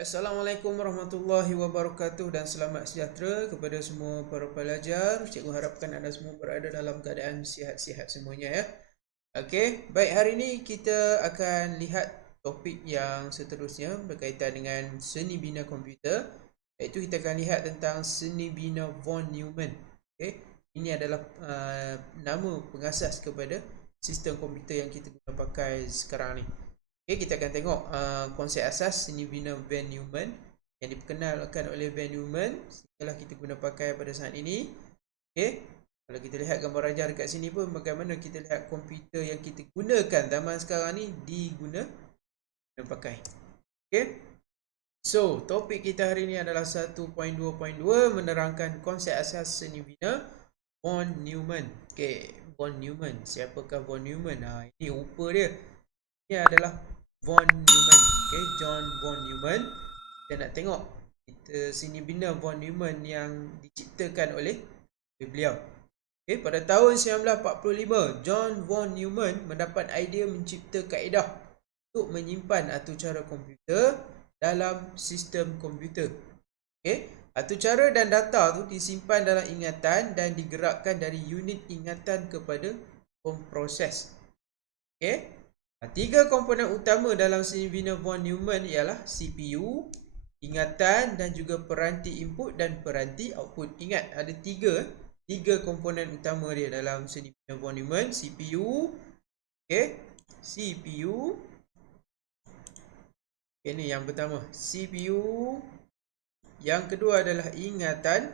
Assalamualaikum warahmatullahi wabarakatuh dan selamat sejahtera kepada semua para pelajar. Cikgu harapkan anda semua berada dalam keadaan sihat-sihat semuanya ya. Okey, baik, hari ini kita akan lihat topik yang seterusnya berkaitan dengan seni bina komputer, iaitu kita akan lihat tentang seni bina von Neumann. Okey, ini adalah nama pengasas kepada sistem komputer yang kita guna pakai sekarang ni. Okay, kita akan tengok konsep asas seni bina von Neumann yang diperkenalkan oleh von Neumann setelah kita guna pakai pada saat ini. Okay, kalau kita lihat gambar ajar dekat sini pun, bagaimana kita lihat komputer yang kita gunakan zaman sekarang ni diguna pakai. Okay, so topik kita hari ini adalah 1.2.2 menerangkan konsep asas seni bina von Neumann. Okay, von Neumann, siapakah von Neumann? Ini rupa dia. Ini adalah von Neumann, okay, John von Neumann. Kita nak tengok kita seni bina von Neumann yang diciptakan oleh beliau. Okay, pada tahun 1945, John von Neumann mendapat idea mencipta kaedah untuk menyimpan atur cara komputer dalam sistem komputer. Okay, atur cara dan data tu disimpan dalam ingatan dan digerakkan dari unit ingatan kepada pemproses. Okay, tiga komponen utama dalam seni bina von Neumann ialah CPU, ingatan dan juga peranti input dan peranti output. Ingat, ada tiga komponen utama dia dalam seni bina von Neumann. CPU, okay, CPU. Ini yang pertama, CPU. Yang kedua adalah ingatan.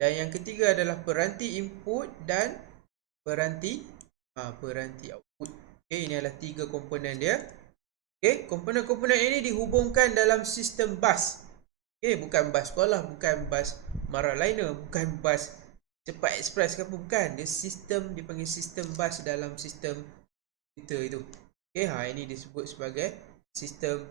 Dan yang ketiga adalah peranti input dan peranti output. Okay, ini adalah tiga komponen dia. Okay, komponen-komponen ini dihubungkan dalam sistem bus. Okay, bukan bus sekolah, bukan bus Maraliner, bukan bus cepat express ke apa, bukan. Dia sistem, dipanggil sistem bus dalam sistem komputer itu. Okay, ini disebut sebagai sistem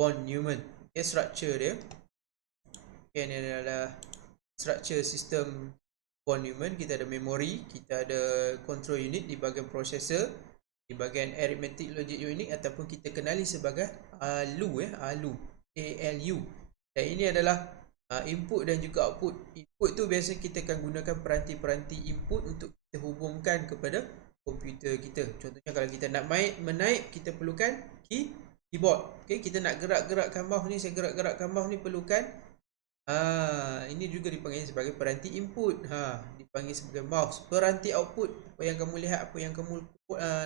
von Neumann. Okay, structure dia. Okay, ini adalah structure sistem von Neumann. Kita ada memori, kita ada control unit di bahagian processor, di bahagian arithmetic logic unit ataupun kita kenali sebagai ALU, ALU. Dan ini adalah input dan juga output. Input tu biasa kita akan gunakan peranti-peranti input untuk kita hubungkan kepada komputer kita. Contohnya kalau kita nak menaik, kita perlukan keyboard. Okay, kita nak gerak-gerakkan mouse ni, saya gerak-gerakkan mouse ni perlukan ini juga dipanggil sebagai peranti input. Dipanggil sebagai mouse. Peranti output, apa yang kamu lihat, apa yang kamu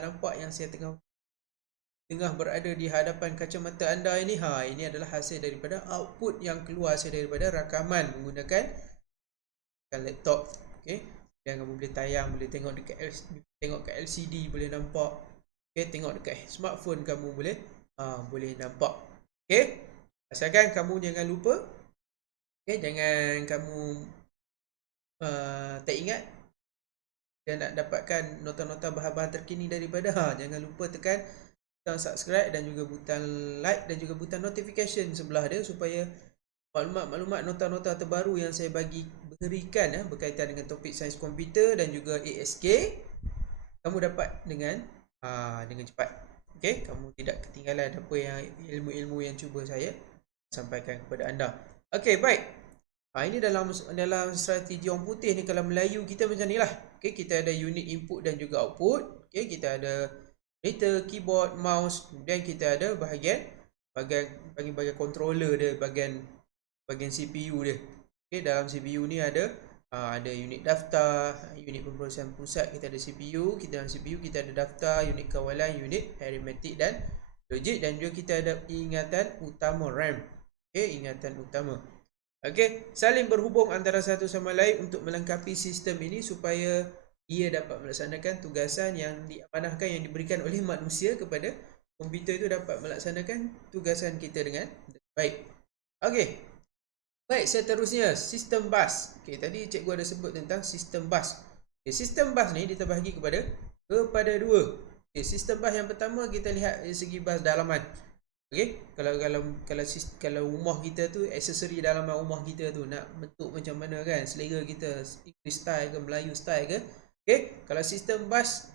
nampak yang saya tengah berada di hadapan kacamata anda ini, ini adalah hasil daripada output yang keluar hasil daripada rakaman menggunakan laptop. Okay, dan kamu boleh tayang, boleh tengok kat LCD boleh nampak. Okay, tengok dekat smartphone kamu boleh nampak. Okay, asalkan kamu jangan lupa, okay, jangan kamu tak ingat dan nak dapatkan nota-nota bahan-bahan terkini daripada, jangan lupa tekan butang subscribe dan juga butang like dan juga butang notification sebelah dia, supaya maklumat-maklumat nota-nota terbaru yang saya berikan berkaitan dengan topik sains komputer dan juga ASK, kamu dapat dengan cepat. Okay, kamu tidak ketinggalan apa yang ilmu-ilmu yang cuba saya sampaikan kepada anda. Okay, baik. Ini dalam strategi orang putih ni, kalau Melayu kita macam ni lah. Okay, kita ada unit input dan juga output. Okay, kita ada monitor, keyboard, mouse. Kemudian kita ada bahagian controller dia, bahagian CPU dia. Okay, dalam CPU ni ada unit daftar, unit pemrosesan pusat, kita ada CPU. Dalam CPU kita ada daftar, unit kawalan, unit arithmetic dan logik, dan juga kita ada ingatan utama RAM. Okay, ingatan utama. Okay, saling berhubung antara satu sama lain untuk melengkapi sistem ini supaya ia dapat melaksanakan tugasan yang diamanahkan, yang diberikan oleh manusia kepada komputer itu, dapat melaksanakan tugasan kita dengan baik. Okay, baik, seterusnya sistem bus. Okay, tadi cikgu ada sebut tentang sistem bus. Okay, sistem bus ni diterbahagi kepada dua. Okay, sistem bus yang pertama kita lihat dari segi bus dalaman. Okay, kalau rumah kita tu, aksesori dalaman rumah kita tu nak bentuk macam mana kan, selera kita, English style ke, Melayu style ke. Okay, kalau sistem bus,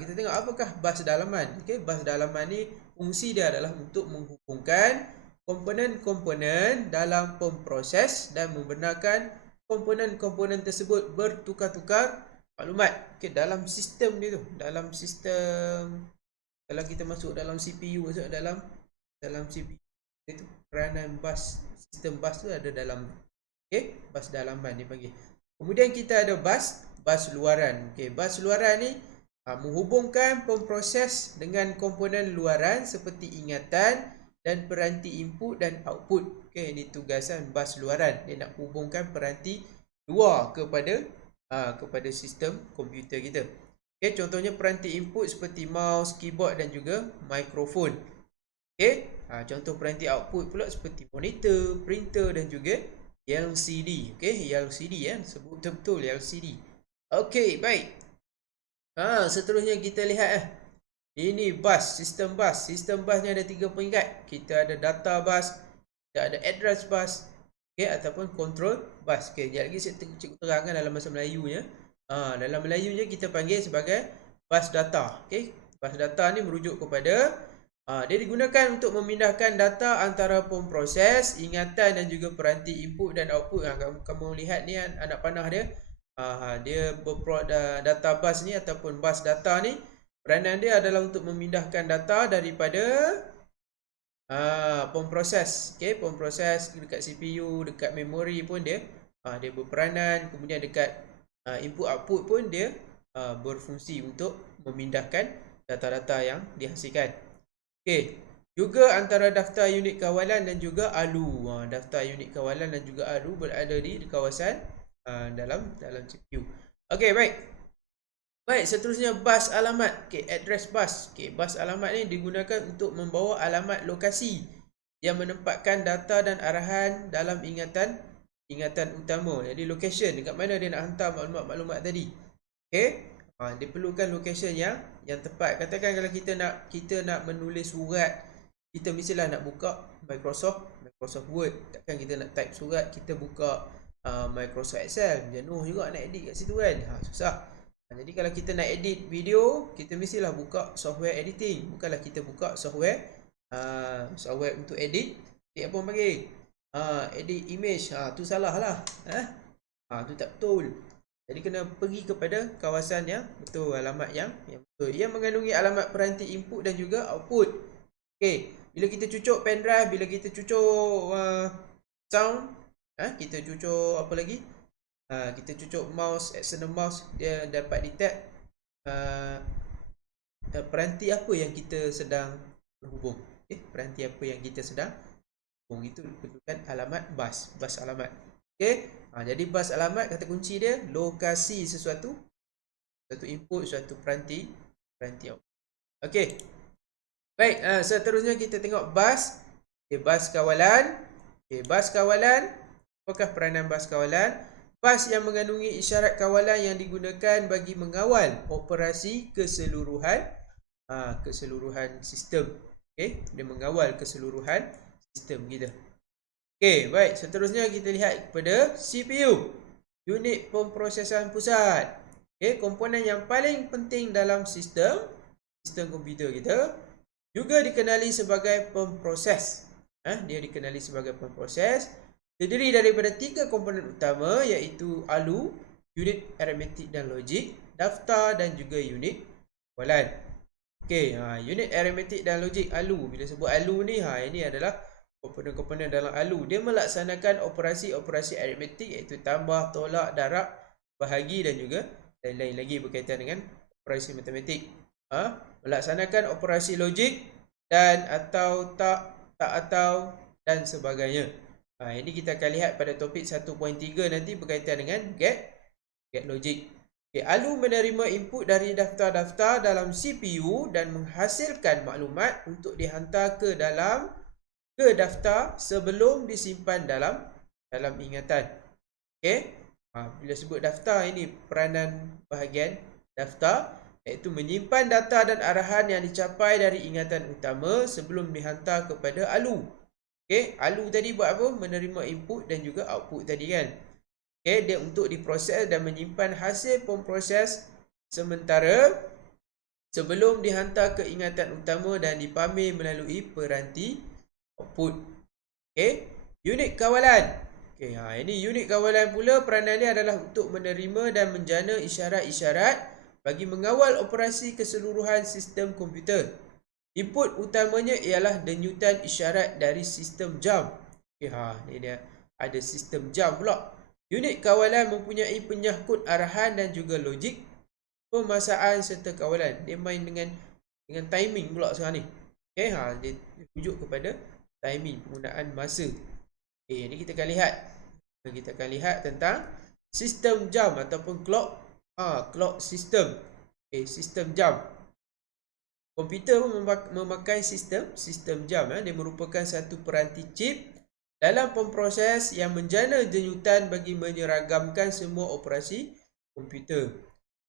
kita tengok apakah bus dalaman. Okay, bus dalaman ni fungsi dia adalah untuk menghubungkan komponen-komponen dalam pemproses dan membenarkan komponen-komponen tersebut bertukar-tukar maklumat. Okey, dalam sistem dia tu, dalam sistem, kalau kita masuk dalam CPU, masuk dalam CPU itu peranan bus, sistem bus tu ada dalam, okey, bus dalaman dia panggil. Kemudian kita ada bus luaran. Okey, bus luaran ni menghubungkan pemproses dengan komponen luaran seperti ingatan dan peranti input dan output. Okey, ini tugasan bus luaran. Dia nak hubungkan peranti luar kepada sistem komputer kita. Okey, contohnya peranti input seperti mouse, keyboard dan juga mikrofon. Okey, contoh peranti output pula seperti monitor, printer dan juga LCD. Okey, LCD sebut betul-betul LCD. Okey, baik. Seterusnya kita lihat ini bus, sistem bus. Sistem bus ni ada 3 peringkat. Kita ada data bus, kita ada address bus, okey, ataupun control bus. Okey, sekejap lagi saya cikgu terangkan dalam bahasa Melayunya. Dalam Melayunya kita panggil sebagai bus data. Okey, bus data ni merujuk kepada dia digunakan untuk memindahkan data antara pemproses, ingatan dan juga peranti input dan output. Kamu lihat ni anak panah dia. Dia data bus ni ataupun bus data ni, peranan dia adalah untuk memindahkan data daripada pemproses. Okey, pemproses dekat CPU, dekat memori pun dia berperanan. Kemudian dekat input output pun dia berfungsi untuk memindahkan data-data yang dihasilkan. Okey, juga antara daftar unit kawalan dan juga ALU. Daftar unit kawalan dan juga ALU berada di kawasan dalam CPU. Okey, baik. Baik, seterusnya bus alamat. Okey, address bus. Okey, bus alamat ni digunakan untuk membawa alamat lokasi yang menempatkan data dan arahan dalam ingatan utama. Jadi location, dekat mana dia nak hantar maklumat-maklumat tadi. Okey, dia perlukan location yang tepat. Katakan kalau kita nak menulis surat, kita mestilah nak buka Microsoft Word. Takkan kita nak type surat, kita buka Microsoft Excel. Jenuh juga nak edit kat situ kan. Susah. Jadi kalau kita nak edit video, kita mestilah buka software editing. Bukanlah kita buka software untuk edit apa orang panggil? Edit image. Tu salah lah. Tu tak betul. Jadi kena pergi kepada kawasan yang betul, alamat yang betul. Ia mengandungi alamat peranti input dan juga output. Okey, bila kita cucuk pendrive, bila kita cucuk sound, kita cucuk apa lagi? Kita cucuk mouse, external mouse, dia dapat detect peranti apa yang kita sedang berhubung. Peranti apa yang kita sedang berhubung, itu perlukan alamat bus alamat. Okey, jadi bus alamat, kata kunci dia lokasi sesuatu input, suatu peranti output. Okey, baik. Seterusnya kita tengok bus. Bus kawalan. Bus kawalan. Apakah peranan bus kawalan? Bus yang mengandungi isyarat kawalan yang digunakan bagi mengawal operasi keseluruhan sistem. Okey, dia mengawal keseluruhan sistem kita. Okey, baik. Seterusnya kita lihat kepada CPU, unit pemprosesan pusat. Okey, komponen yang paling penting dalam sistem komputer kita, juga dikenali sebagai pemproses. Dia dikenali sebagai pemproses. Terdiri daripada 3 komponen utama, iaitu ALU, unit arithmetic dan logik, daftar dan juga unit kawalan. Okey, unit arithmetic dan logik ALU. Bila sebut ALU ni, ini adalah komponen-komponen dalam ALU. Dia melaksanakan operasi-operasi aritmetik, iaitu tambah, tolak, darab, bahagi dan juga lain-lain lagi berkaitan dengan operasi matematik. Melaksanakan operasi logik dan atau tak atau dan sebagainya. Ini kita akan lihat pada topik 1.3 nanti berkaitan dengan get logic. ALU menerima input dari daftar-daftar dalam CPU dan menghasilkan maklumat untuk dihantar ke daftar sebelum disimpan dalam ingatan. Okey. Bila sebut daftar, ini peranan bahagian daftar, iaitu menyimpan data dan arahan yang dicapai dari ingatan utama sebelum dihantar kepada ALU. Okey, ALU tadi buat apa? Menerima input dan juga output tadi kan. Okey, dia untuk diproses dan menyimpan hasil pemproses sementara sebelum dihantar ke ingatan utama dan dipamir melalui peranti output. Okey, unit kawalan. Okey, ini unit kawalan pula peranan dia adalah untuk menerima dan menjana isyarat-isyarat bagi mengawal operasi keseluruhan sistem komputer. Input utamanya ialah denyutan isyarat dari sistem jam. Okey, ni dia ada sistem jam pula. Unit kawalan mempunyai penyahkut arahan dan juga logik, pemasaan serta kawalan. Dia main dengan timing pula sekarang ni. Okey, dia rujuk kepada timing penggunaan masa. Okey, ni kita akan lihat tentang sistem jam ataupun clock system. Okey, sistem jam. Komputer memakai sistem jam. Dia merupakan satu peranti chip dalam pemproses yang menjana denyutan bagi menyeragamkan semua operasi komputer.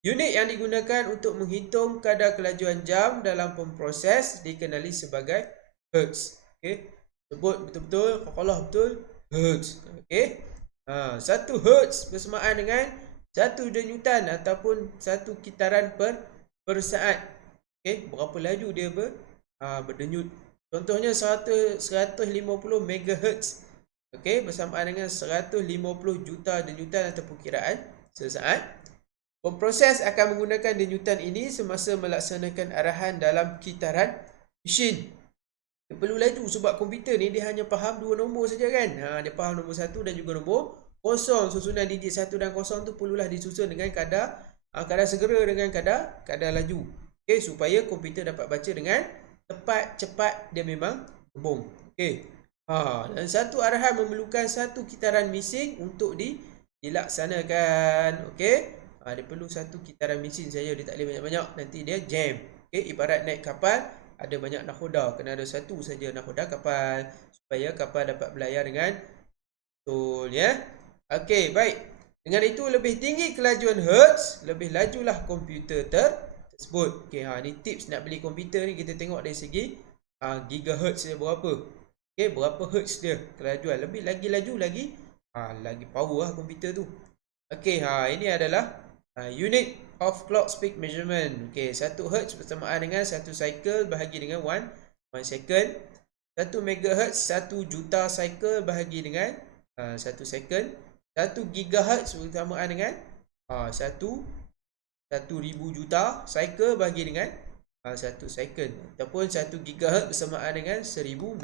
Unit yang digunakan untuk menghitung kadar kelajuan jam dalam pemproses dikenali sebagai hertz. Okey, sebut betul-betul, qaqalah betul, hertz. Okey, 1 hertz bersamaan dengan 1 denyutan ataupun 1 kitaran per saat. Okey, berapa laju dia berdenyut. Contohnya 150 MHz. Okey, bersamaan dengan 150 juta denyutan ataupun kiraan sesaat. Pemproses akan menggunakan denyutan ini semasa melaksanakan arahan dalam kitaran mesin. Dia perlu laju sebab komputer ni dia hanya faham 2 nombor saja kan. Dia faham nombor 1 dan juga nombor 0. Susunan digit 1 dan 0 tu perlulah disusun dengan kadar segera dengan kadar laju. Okey, supaya komputer dapat baca dengan tepat, cepat, dia memang gembung. Okey. Dan satu arahan memerlukan 1 kitaran mesin untuk dilaksanakan. Okey. Dia perlu 1 kitaran mesin saja, dia tak boleh banyak-banyak, nanti dia jam. Okey, ibarat naik kapal ada banyak nakhoda, kena ada 1 saja nakhoda kapal supaya kapal dapat berlayar dengan betul ya. Okey, baik. Dengan itu lebih tinggi kelajuan hertz, lebih lajulah komputer tersebut. Okey, ni tips nak beli komputer ni, kita tengok dari segi gigahertz dia berapa. Okey, berapa hertz dia kelajuan, lebih lagi laju lagi power lah komputer tu. Okey, ini adalah unit of clock speed measurement. Okey, 1 hertz bersamaan dengan 1 cycle bahagi dengan 1 second. 1 megahertz 1 juta cycle bahagi dengan 1 second. 1 gigahertz bersamaan dengan 1,000 juta cycle bahagi dengan 1 second. Ataupun 1 gigahertz bersamaan dengan 1000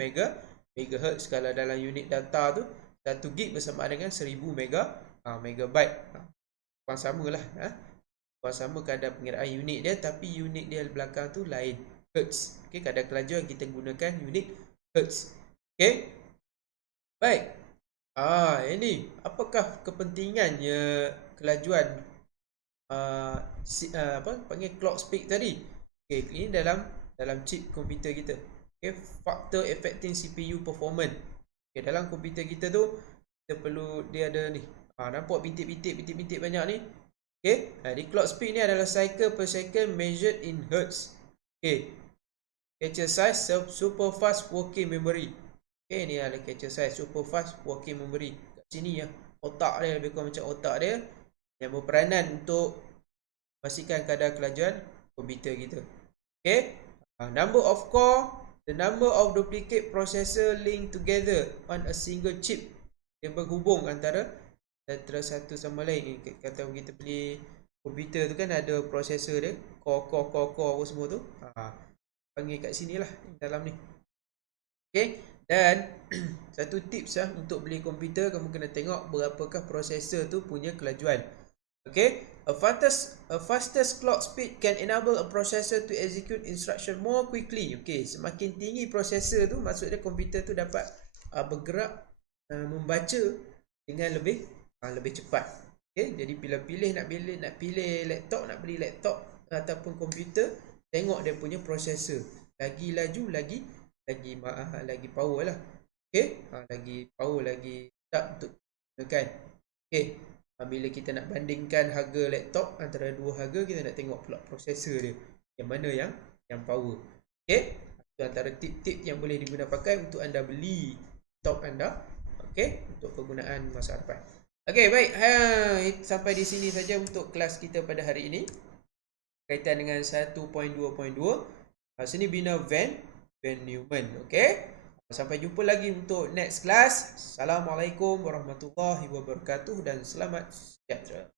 megahertz. Kalau dalam unit data tu 1 gig bersamaan dengan 1000 megabyte. Sama lah. Sama kadar pengiraan unit dia, tapi unit dia belakang tu lain, hertz. Okey, kadar kelajuan kita gunakan unit hertz. Okey, baik. Ini apakah kepentingannya kelajuan panggil clock speed tadi? Okey, ini dalam chip komputer kita. Okey, factor affecting CPU performance. Okey, dalam komputer kita tu kita perlu, dia ada ni. Nampak bintik-bintik banyak ni. Okey, di clock speed ni adalah cycle per second measured in hertz. Okey, cache size super fast working memory. Okey, ni adalah cache size super fast working memory. Kat sini ya, otak dia lebih kurang macam otak dia yang berperanan untuk pastikan kadar kelajuan komputer kita. Okey, number of core, the number of duplicate processor linked together on a single chip. Dia berhubung antara satu sama lain. Kata kita beli komputer tu kan ada prosesor dia, core apa semua tu. Panggil kat sini lah dalam ni. Okey, dan satu tips untuk beli komputer, kamu kena tengok berapakah prosesor tu punya kelajuan. Okey, a fastest clock speed can enable a processor to execute instruction more quickly. Okey, semakin tinggi prosesor tu, maksudnya komputer tu dapat bergerak membaca dengan lebih cepat. Okey, jadi pilih nak pilih laptop, nak beli laptop ataupun komputer, tengok dia punya prosesor. Lagi laju, lagi power lah. Okey, lagi power, lagi tak untuk gunakan. Okey, bila kita nak bandingkan harga laptop antara dua harga, kita nak tengok pula prosesor dia, yang mana yang power. Okey, itu antara tip-tip yang boleh digunakan pakai untuk anda beli laptop anda. Okey, untuk penggunaan masa depan. Okey, baik. Sampai di sini saja untuk kelas kita pada hari ini berkaitan dengan 1.2.2. Sini bina Van Neumann. Okey. Sampai jumpa lagi untuk next class. Assalamualaikum warahmatullahi wabarakatuh dan selamat sejahtera.